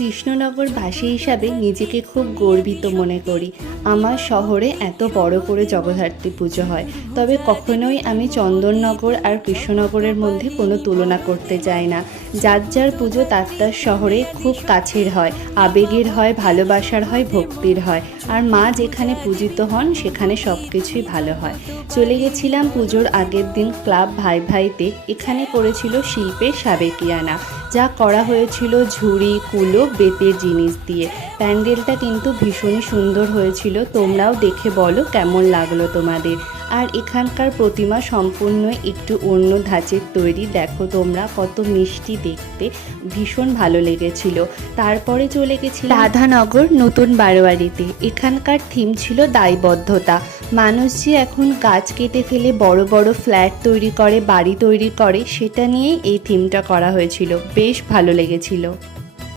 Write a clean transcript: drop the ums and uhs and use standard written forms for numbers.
কৃষ্ণনগরবাসী হিসাবে নিজেকে খুব গর্বিত মনে করি। আমার শহরে এত বড় করে জগদ্ধাত্রী পুজো হয়, তবে কখনোই আমি চন্দননগর আর কৃষ্ণনগরের মধ্যে কোনো তুলনা করতে চাই না। যার যার পুজো তার তার শহরে খুব কাছের হয়, আবেগের হয়, ভালোবাসার হয়, ভক্তির হয়। আর মা যেখানে পূজিত হন সেখানে সব কিছুই ভালো হয়। চলে গেছিলাম পুজোর আগের দিন ক্লাব ভাই ভাইতে। এখানে করেছিল শিল্পের সাবেকিয়ানা, যা করা হয়েছিল ঝুড়ি, কুলো, বেতের জিনিস দিয়ে। প্যান্ডেলটা কিন্তু ভীষণই সুন্দর হয়েছিল। তোমরাও দেখে বলো কেমন লাগলো তোমাদের। আর এখানকার প্রতিমা সম্পূর্ণ একটু অন্য ধাঁচের তৈরি। দেখো তোমরা কত মিষ্টি দেখতে, ভীষণ ভালো লেগেছিল। তারপরে চলে গেছি রাধানগর নতুন বারোয়ারিতে। এখানকার থিম ছিল দায়বদ্ধতা। মানুষ যে এখন গাছ কেটে ফেলে বড় বড় ফ্ল্যাট তৈরি করে, বাড়ি তৈরি করে, সেটা নিয়েই এই থিমটা করা হয়েছিল। বেশ ভালো লেগেছিল।